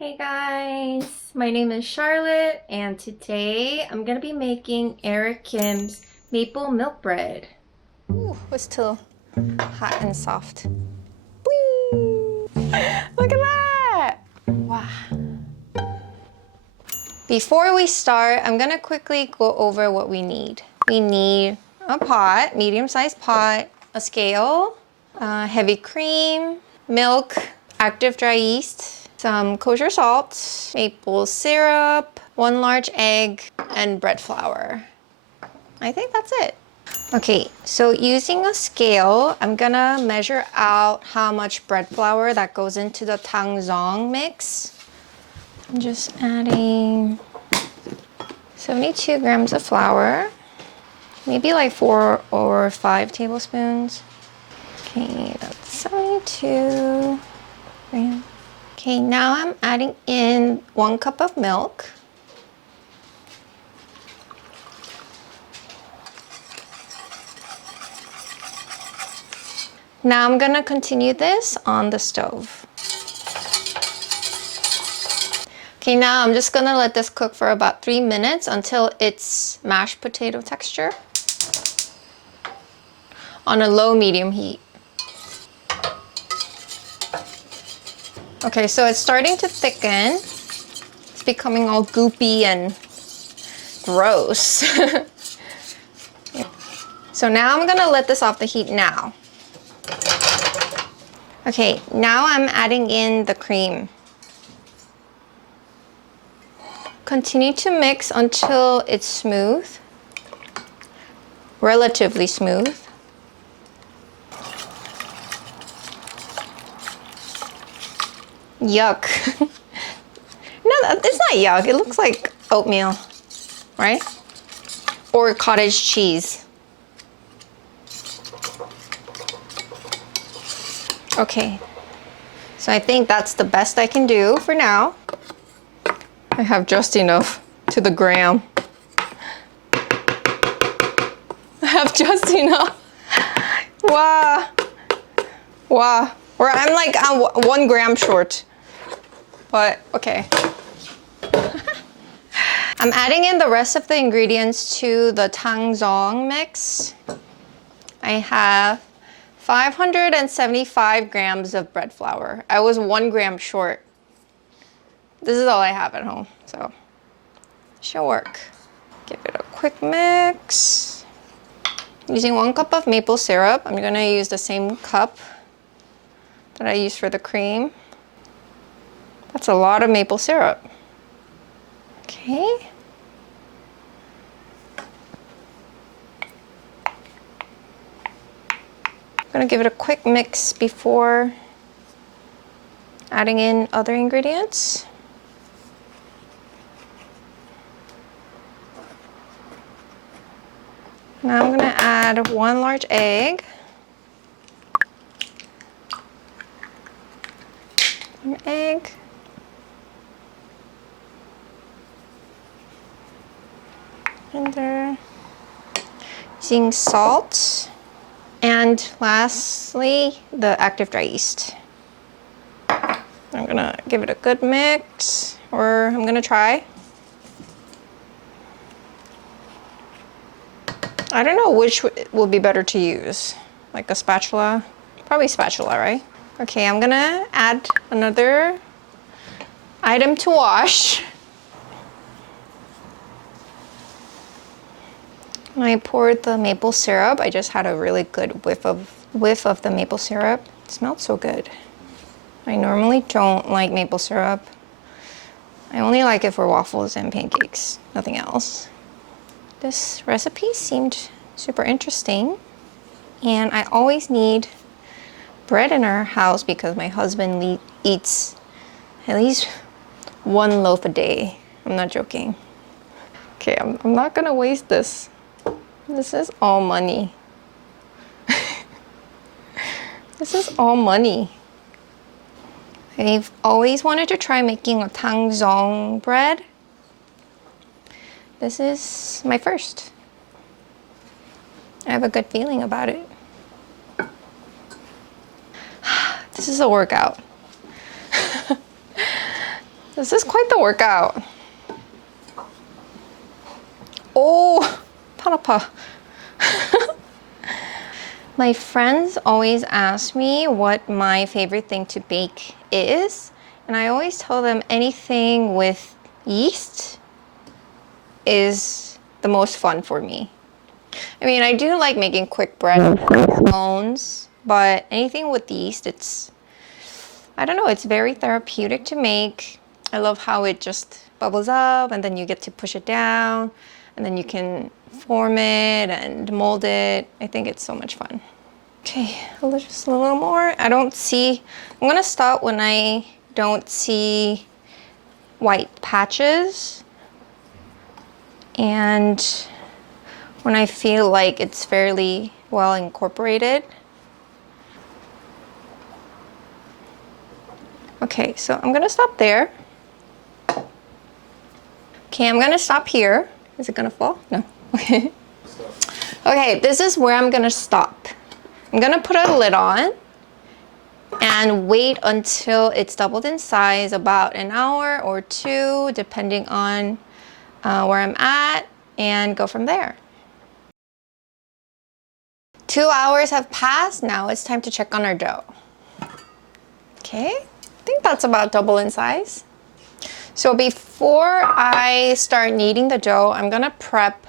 Hey guys, my name is Charlotte and today I'm gonna be making Eric Kim's maple milk bread. Ooh, it's still hot and soft. Whee! Look at that! Wow. Before we start, I'm gonna quickly go over what we need. We need a pot, medium-sized pot, a scale, heavy cream, milk, active dry yeast, some kosher salt, maple syrup, 1 large egg, and bread flour. I think that's it. Okay, so using a scale, I'm gonna measure out how much bread flour that goes into the tangzhong mix. I'm just adding 72 grams of flour, maybe like 4 or 5 tablespoons. Okay, that's 72 grams. Okay, now I'm adding in 1 cup of milk. Now I'm gonna continue this on the stove. Okay, now I'm just gonna let this cook for about 3 minutes until it's mashed potato texture on a low medium heat. Okay, so it's starting to thicken. It's becoming all goopy and gross. So now I'm gonna let this off the heat now. Okay, now I'm adding in the cream. Continue to mix until it's smooth, relatively smooth. Yuck. No, it's not yuck. It looks like oatmeal, right? Or cottage cheese. Okay, so I think that's the best I can do for now. I have just enough to the gram. I have just enough. Wow. Wow. Or I'm like 1 gram short. But okay. I'm adding in the rest of the ingredients to the tangzhong mix. I have 575 grams of bread flour. I was 1 gram short. This is all I have at home, so it should work. Give it a quick mix. Using 1 cup of maple syrup. I'm gonna use the same cup that I used for the cream. That's a lot of maple syrup. Okay. I'm gonna give it a quick mix before adding in other ingredients. Now I'm gonna add 1 large egg. An egg. And there. Using salt. And lastly, the active dry yeast. I'm gonna give it a good mix, or I'm gonna try. I don't know which will be better to use, like a spatula? Probably spatula, right? Okay, I'm gonna add another item to wash. When I poured the maple syrup, I just had a really good whiff of the maple syrup. It smelled so good. I normally don't like maple syrup. I only like it for waffles and pancakes, nothing else. This recipe seemed super interesting, and I always need bread in our house because my husband eats at least 1 loaf a day. I'm not joking. Okay, I'm not gonna waste this. This is all money. This is all money. I've always wanted to try making a tangzhong bread. This is my first. I have a good feeling about it. This is a workout. This is quite the workout. Oh, palapa. My friends always ask me what my favorite thing to bake is, and I always tell them anything with yeast is the most fun for me. I mean, I do like making quick bread and scones, but anything with yeast, I don't know, it's very therapeutic to make. I love how it just bubbles up and then you get to push it down and then you can form it and mold it. I think it's so much fun. Okay, just a little more. I'm gonna stop when I don't see white patches and when I feel like it's fairly well incorporated. Okay, so I'm gonna stop there. Okay, I'm gonna stop here. Is it gonna fall? No. Okay. Okay, this is where I'm gonna stop. I'm gonna put a lid on and wait until it's doubled in size, about an hour or two, depending on where I'm at, and go from there. 2 hours have passed. Now it's time to check on our dough. Okay, I think that's about double in size. So before I start kneading the dough, I'm gonna prep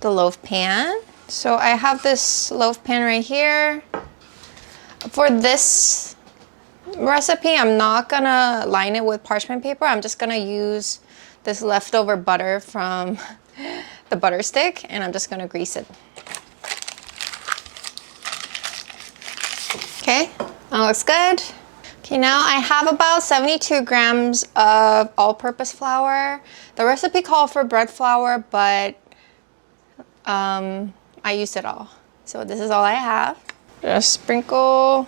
the loaf pan. So I have this loaf pan right here. For this recipe, I'm not gonna line it with parchment paper. I'm just gonna use this leftover butter from the butter stick, and I'm just gonna grease it. Okay, that looks good. Okay, now I have about 72 grams of all-purpose flour. The recipe called for bread flour, but I used it all. So this is all I have. Just sprinkle.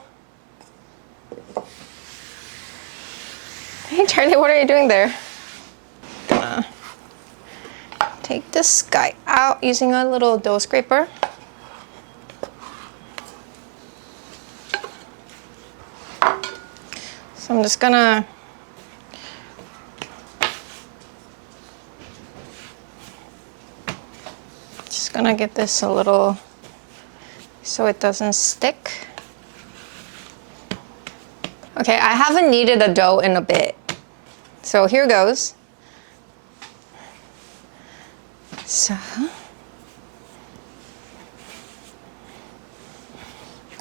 Hey Charlie, what are you doing there? Gonna take this guy out using a little dough scraper. So I'm just gonna get this a little so it doesn't stick. Okay, I haven't kneaded a dough in a bit. So here goes. So,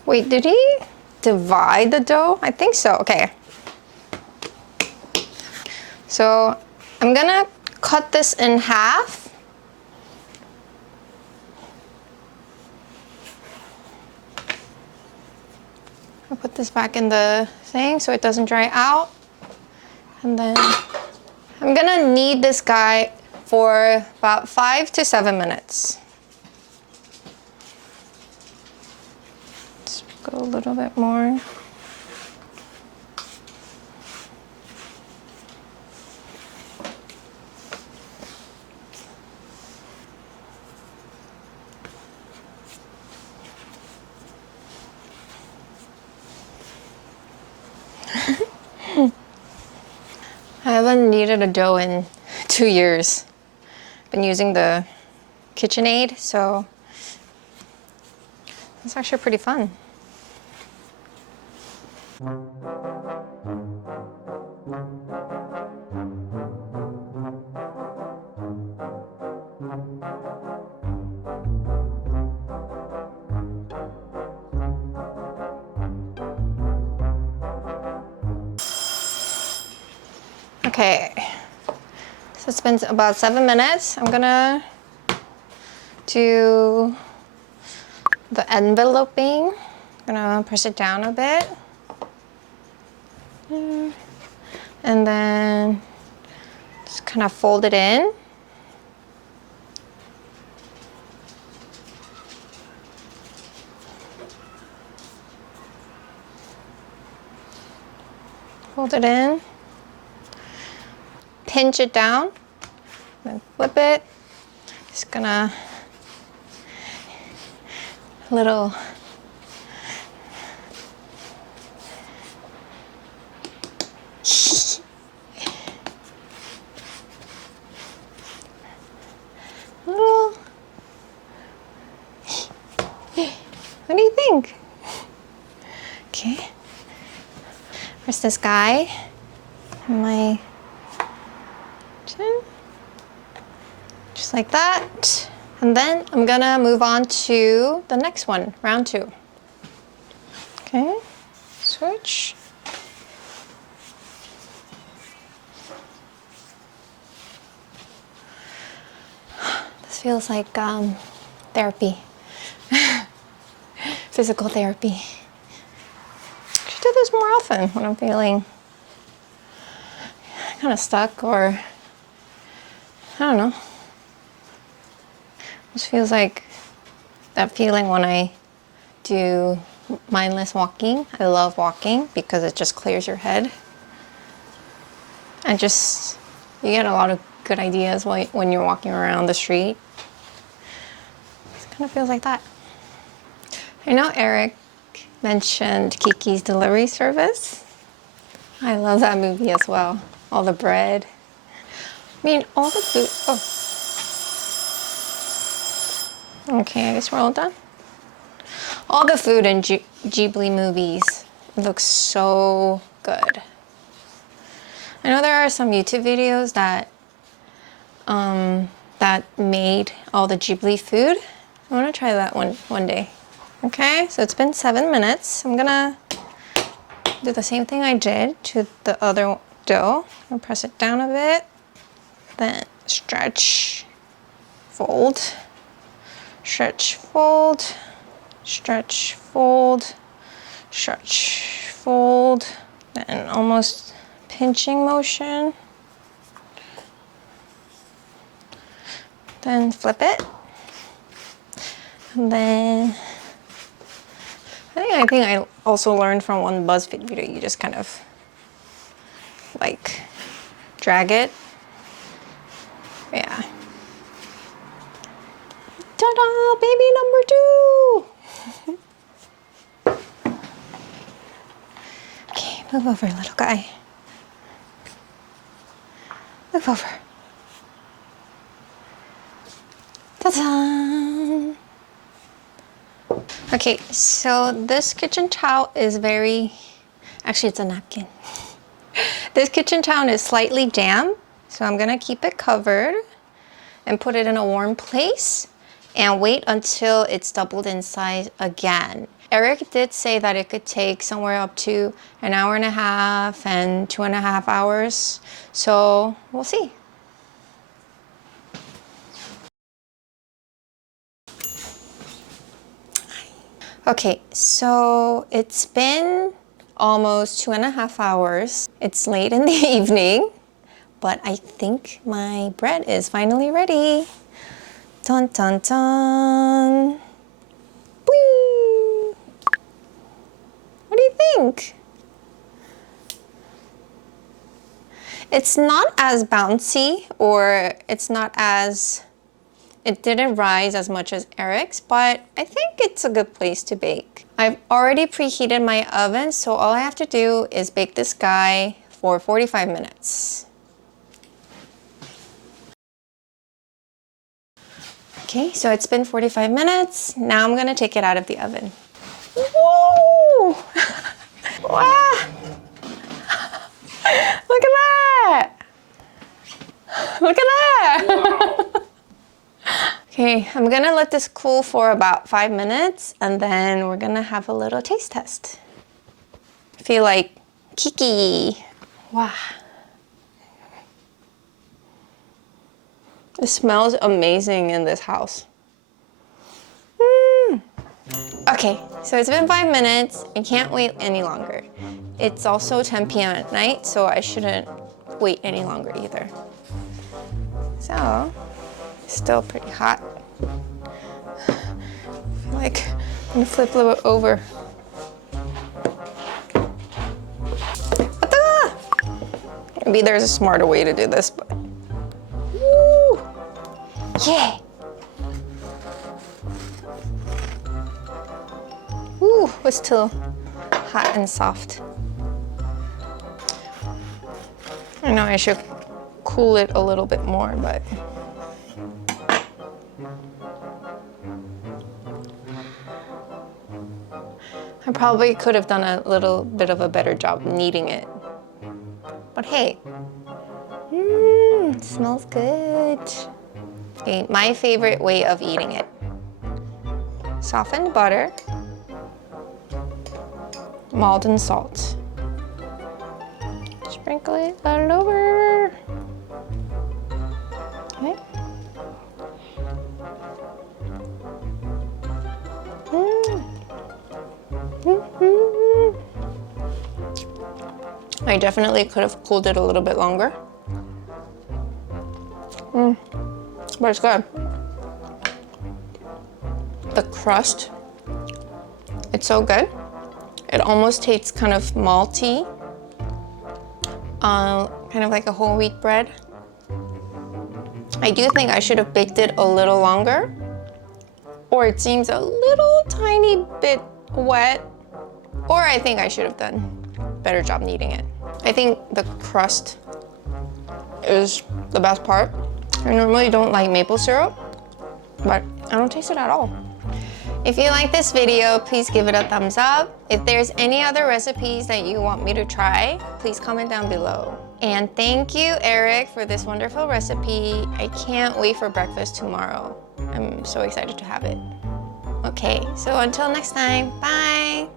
wait, did he divide the dough? I think so, okay. So I'm gonna cut this in half. I'll put this back in the thing so it doesn't dry out. And then I'm gonna knead this guy for about 5 to 7 minutes. Let's go a little bit more. I haven't kneaded a dough in 2 years. I've been using the KitchenAid, so it's actually pretty fun. Okay, so it's been about 7 minutes. I'm gonna do the enveloping. I'm gonna press it down a bit. And then just kind of fold it in. Fold it in. Pinch it down, then flip it. Just gonna little this guy on my chin. Just like that. And then I'm gonna move on to the next one, round 2. Okay, switch. This feels like therapy. Physical therapy. I should do this more often when I'm feeling kind of stuck, or I don't know. This feels like that feeling when I do mindless walking. I love walking because it just clears your head. And just, you get a lot of good ideas when you're walking around the street. It kind of feels like that. I know Eric mentioned Kiki's delivery service. I love that movie as well. All the bread. I mean, all the food. Oh. Okay, I guess we're all done. All the food in Ghibli movies looks so good. I know there are some YouTube videos that that made all the Ghibli food. I want to try that one day. Okay, so it's been 7 minutes. I'm gonna do the same thing I did to the other dough. I'm gonna press it down a bit, then stretch, fold, stretch, fold, stretch, fold, stretch, fold, then almost pinching motion. Then flip it. And then I think I also learned from one BuzzFeed video, you just kind of like drag it. Yeah. Ta-da! Baby number 2! Okay, move over, little guy. Move over. Ta-da! Okay, so this kitchen towel is actually it's a napkin. This kitchen towel is slightly damp, so I'm gonna keep it covered and put it in a warm place and wait until it's doubled in size again. Eric did say that it could take somewhere up to an hour and a half and 2.5 hours, so we'll see. Okay, so it's been almost 2.5 hours. It's late in the evening, but I think my bread is finally ready. Dun dun dun. Whee! What do you think? It's not as bouncy, or it didn't rise as much as Eric's, but I think it's a good place to bake. I've already preheated my oven, so all I have to do is bake this guy for 45 minutes. Okay, so it's been 45 minutes. Now I'm gonna take it out of the oven. Woo! Wow! Look at that! Look at that! Wow. Okay, I'm gonna let this cool for about 5 minutes, and then we're gonna have a little taste test. I feel like Kiki. Wow. It smells amazing in this house. Okay, so it's been 5 minutes. I can't wait any longer. It's also 10 p.m. at night, so I shouldn't wait any longer either. So, it's still pretty hot. I feel like I'm gonna flip it over. Maybe there's a smarter way to do this, but woo! Yeah! Ooh, it's still hot and soft. I know I should cool it a little bit more, but I probably could have done a little bit of a better job kneading it Okay. Smells good. Okay, my favorite way of eating it. Softened butter, malt and salt. Sprinkle it all over. Okay. I definitely could have cooled it a little bit longer. But it's good. The crust, it's so good. It almost tastes kind of malty, kind of like a whole wheat bread. I do think I should have baked it a little longer, or it seems a little tiny bit wet, or I think I should have done a better job kneading it. I think the crust is the best part. I normally don't like maple syrup, but I don't taste it at all. If you like this video, please give it a thumbs up. If there's any other recipes that you want me to try, please comment down below. And thank you, Eric, for this wonderful recipe. I can't wait for breakfast tomorrow. I'm so excited to have it. Okay, so until next time, bye.